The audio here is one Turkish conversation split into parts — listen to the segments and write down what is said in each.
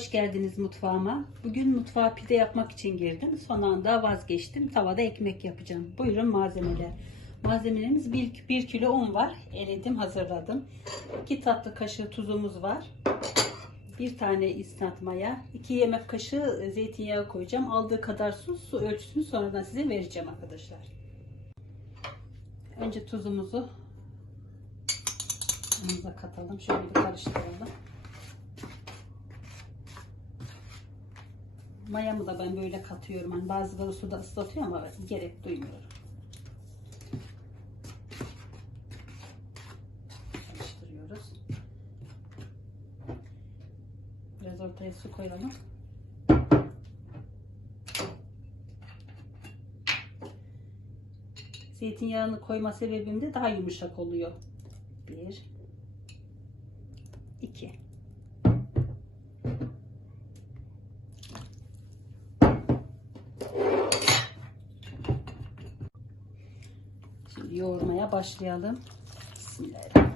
hoş geldiniz mutfağıma. Bugün mutfağa pide yapmak için girdim. Son anda vazgeçtim. Tavada ekmek yapacağım. Buyurun malzemeler. Malzemelerimiz 1, 1 kilo un var. Eledim, hazırladım. 2 tatlı kaşığı tuzumuz var. Bir tane isnat maya. 2 yemek kaşığı zeytinyağı koyacağım. Aldığı kadar su, su ölçüsünü sonradan size vereceğim arkadaşlar. Önce tuzumuzu katalım. Şöyle bir karıştıralım. Mayamı da ben böyle katıyorum. Hani bazıları suda ıslatıyor ama gerek duymuyorum. Karıştırıyoruz. Biraz ortaya su koyalım. Zeytinyağını koyma sebebim de daha yumuşak oluyor. Bir, iki. Yoğurmaya başlayalım. Bismillahirrahmanirrahim.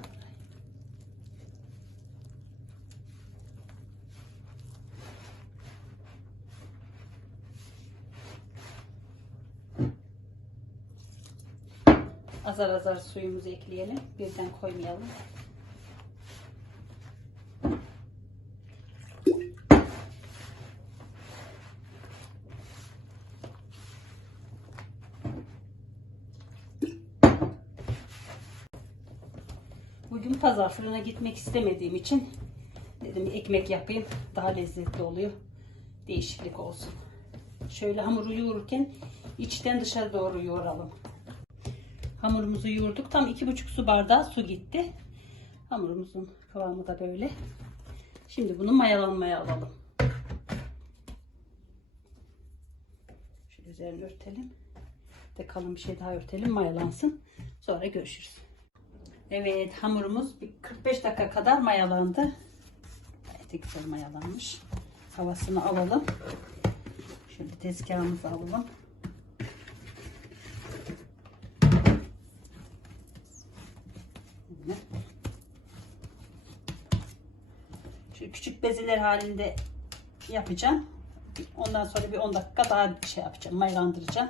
Azar azar suyumuzu ekleyelim. Birden koymayalım. Bugün pazar fırına gitmek istemediğim için dedim ekmek yapayım. Daha lezzetli oluyor. Değişiklik olsun. Şöyle hamuru yoğururken içten dışarı doğru yoğuralım. Hamurumuzu yoğurduk. Tam iki buçuk su bardağı su gitti. Hamurumuzun kıvamı da böyle. Şimdi bunu mayalanmaya alalım. Şöyle üzerini örtelim. De kalın bir şey daha örtelim mayalansın. Sonra görüşürüz. Evet hamurumuz bir 45 dakika kadar mayalandı. Gayet güzel mayalanmış. Havasını alalım. Şöyle tezgahımızı alalım. Şu küçük bezeler halinde yapacağım. Ondan sonra bir 10 dakika daha şey yapacağım. Mayalandıracağım.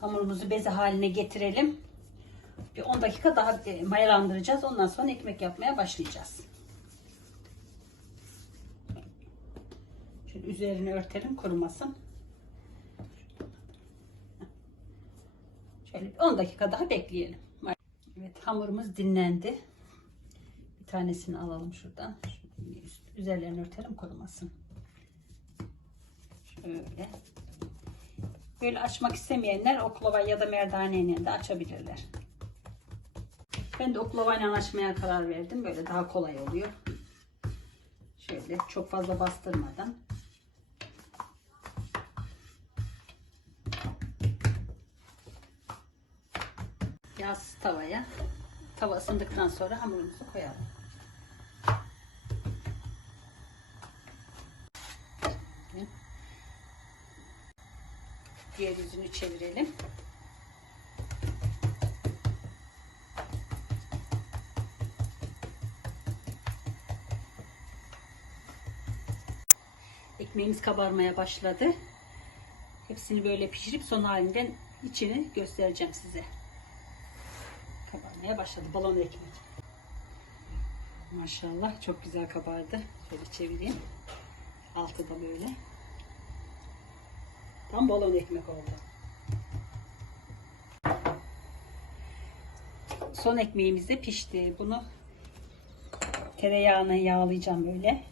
Hamurumuzu beze haline getirelim. Bir 10 dakika daha e, mayalandıracağız. Ondan sonra ekmek yapmaya başlayacağız. Şöyle üzerini örtelim kurumasın. Şöyle bir 10 dakika daha bekleyelim. Evet hamurumuz dinlendi. Bir tanesini alalım şuradan. Üzerlerini örtelim kurumasın. Şöyle. Böyle açmak istemeyenler oklava ya da merdaneyle de açabilirler. Ben de oklavayla açmaya karar verdim. Böyle daha kolay oluyor. Şöyle çok fazla bastırmadan. Yağsız tavaya. Tava ısındıktan sonra hamurumuzu koyalım. Diğer yüzünü çevirelim. Ekmeğimiz kabarmaya başladı. Hepsini böyle pişirip son halinden içini göstereceğim size. Kabarmaya başladı balon ekmek. Maşallah çok güzel kabardı. Şöyle çevireyim. Altı da böyle. Tam balon ekmek oldu. Son ekmeğimiz de pişti. Bunu tereyağına yağlayacağım böyle.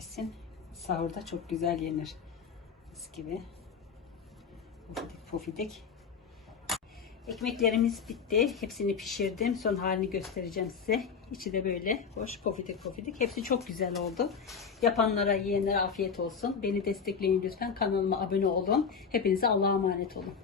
Erisin. Sahurda çok güzel yenir. Mis gibi. Pofidik pofidik. Ekmeklerimiz bitti. Hepsini pişirdim. Son halini göstereceğim size. İçi de böyle hoş pofidik pofidik. Hepsi çok güzel oldu. Yapanlara, yiyenlere afiyet olsun. Beni destekleyin lütfen. Kanalıma abone olun. Hepinize Allah'a emanet olun.